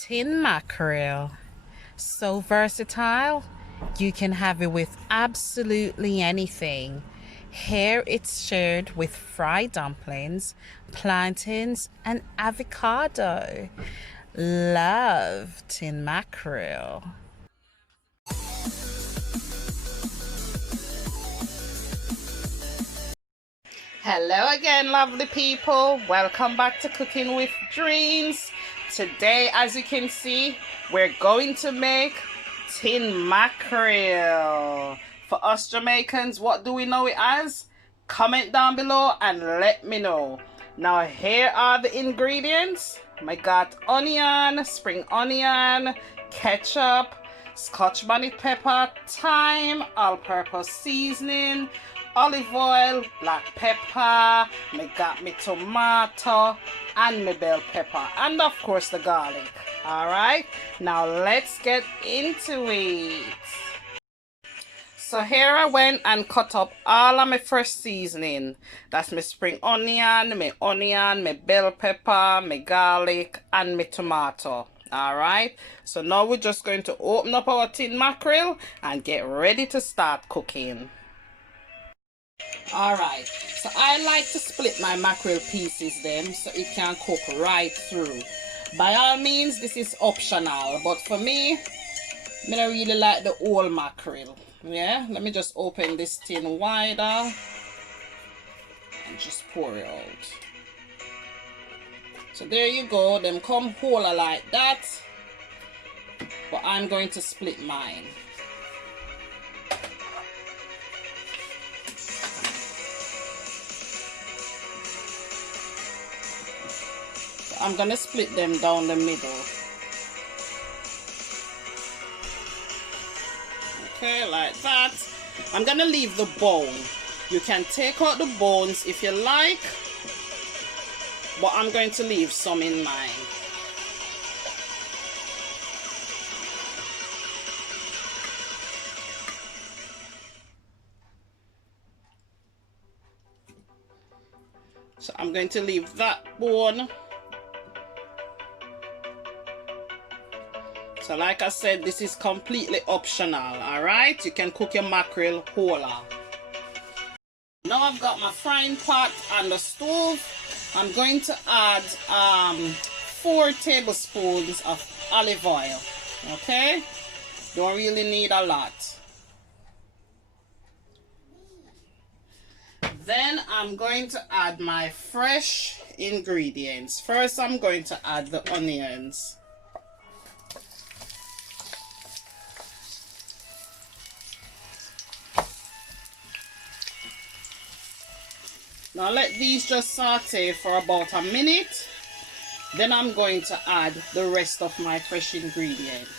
Tin mackerel. So versatile, you can have it with absolutely anything. Here it's shared with fried dumplings, plantains, and avocado. Love tin mackerel. Hello again, lovely people. Welcome back to Cooking with Dreams. Today, as you can see, we're going to make tin mackerel. For us Jamaicans, what do we know it as? Comment down below and let me know. Now, here are the ingredients. I got onion, spring onion, ketchup, scotch bonnet pepper, thyme, all-purpose seasoning, olive oil, black pepper, me got me tomato and me bell pepper, and of course the garlic. Alright, now let's get into it. So here I went and cut up all of my fresh seasoning. That's my spring onion, my bell pepper, my garlic, and my tomato. Alright, so now we're just going to open up our tin mackerel and get ready to start cooking. Alright, so I like to split my mackerel pieces then so it can cook right through. By all means, this is optional, but for me, I don't really like the whole mackerel. Yeah, let me just open this tin wider and just pour it out. So there you go, them come whole like that, but I'm going to split mine. I'm gonna split them down the middle. Okay, like that. I'm gonna leave the bone. You can take out the bones if you like, but I'm going to leave some in mine. So I'm going to leave that bone. So like I said, this is completely optional, alright? You can cook your mackerel whole. Now I've got my frying pot on the stove. I'm going to add 4 tablespoons of olive oil, okay? Don't really need a lot. Then I'm going to add my fresh ingredients. First, I'm going to add the onions. Now let these just saute for about a minute. Then I'm going to add the rest of my fresh ingredients.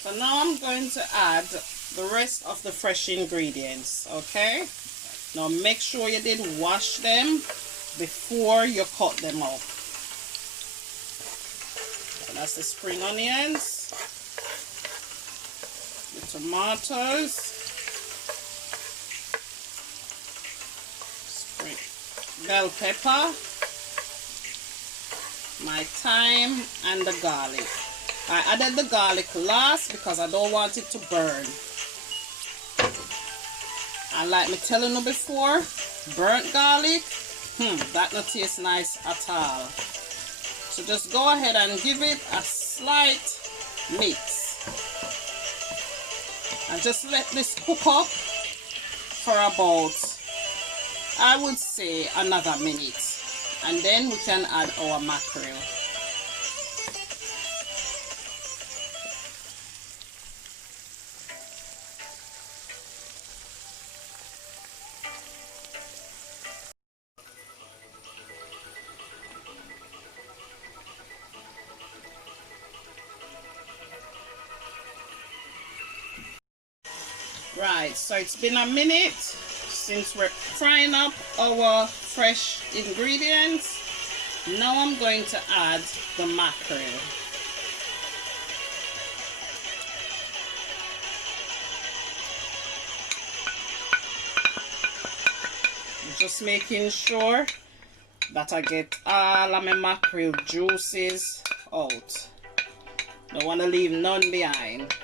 So now I'm going to add the rest of the fresh ingredients, okay? Now make sure you did wash them before you cut them up. So that's the spring onions, the tomatoes, spring bell pepper, my thyme, and the garlic. I added the garlic last because I don't want it to burn. And like me telling you before, burnt garlic, that not taste nice at all. So just go ahead and give it a slight mix. And just let this cook up for about, I would say, another minute. And then we can add our mackerel. Right, so it's been a minute since we're frying up our fresh ingredients. Now I'm going to add the mackerel. Just making sure that I get all of my mackerel juices out. Don't want to leave none behind.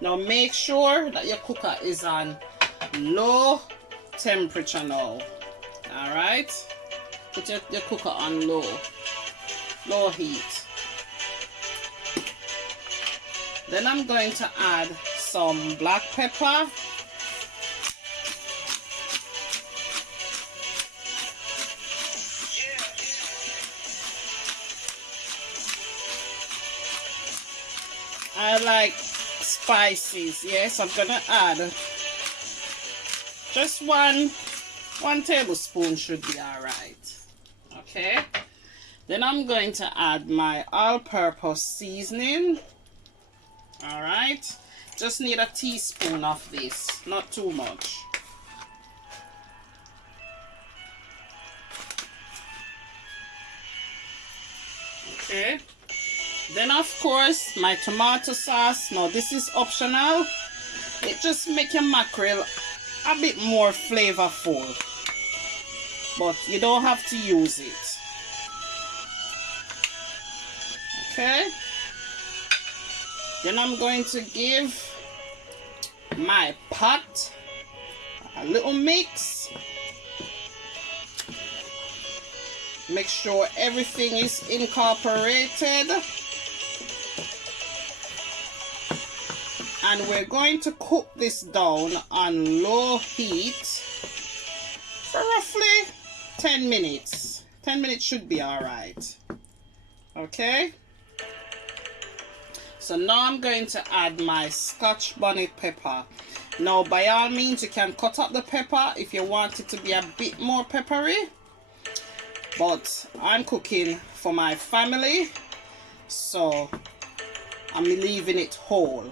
Now make sure that your cooker is on low temperature now. Alright? Put your cooker on low heat. Then I'm going to add some black pepper. I like spices, yes. I'm gonna add just one tablespoon should be alright. Okay. Then I'm going to add my all-purpose seasoning. Alright. Just need a teaspoon of this, not too much. Okay. Then of course my tomato sauce. Now this is optional. It just makes your mackerel a bit more flavorful, but you don't have to use it. Okay. Then I'm going to give my pot a little mix. Make sure everything is incorporated. And we're going to cook this down on low heat for roughly 10 minutes. 10 minutes should be alright. Okay. So now I'm going to add my scotch bonnet pepper. Now by all means you can cut up the pepper if you want it to be a bit more peppery. But I'm cooking for my family, so I'm leaving it whole.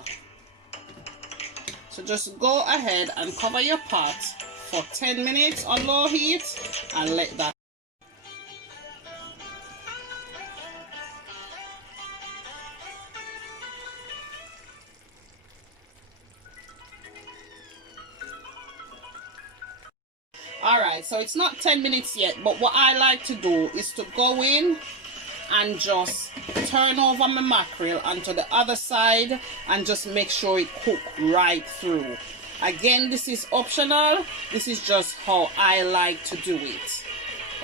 So just go ahead and cover your pot for 10 minutes on low heat and let that. Alright, so it's not 10 minutes yet, but what I like to do is to go in and just turn over my mackerel onto the other side and just make sure it cooks right through. Again, this is optional. This is just how I like to do it.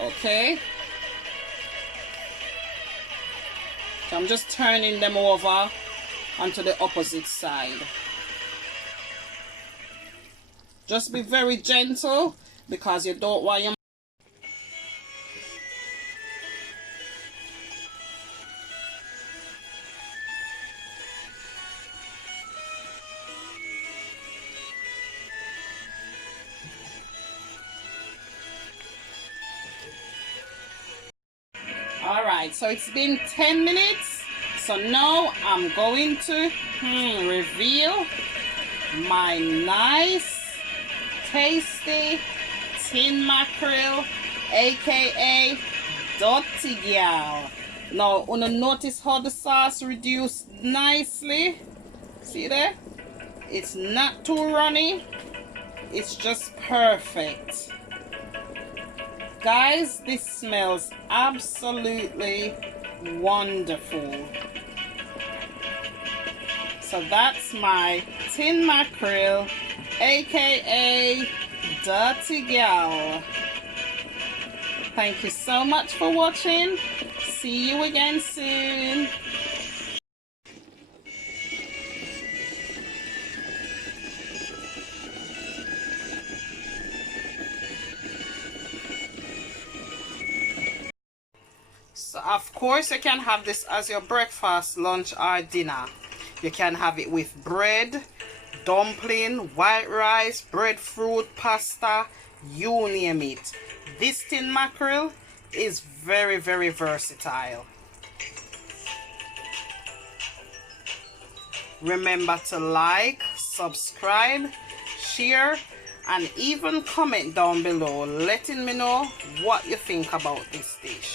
Okay? So I'm just turning them over onto the opposite side. Just be very gentle because you don't want your Alright, so it's been 10 minutes. So now I'm going to reveal my nice, tasty tin mackerel, aka dirty gal. Now, wanna notice how the sauce reduced nicely? See there? It's not too runny. It's just perfect. Guys, this smells absolutely wonderful. So that's my tin mackerel, aka dirty gal. Thank you so much for watching. See you again soon. So of course you can have this as your breakfast, lunch or dinner. You can have it with bread, dumpling, white rice, breadfruit, pasta, you name it. This tin mackerel is very, very versatile. Remember to like, subscribe, share, and even comment down below letting me know what you think about this dish.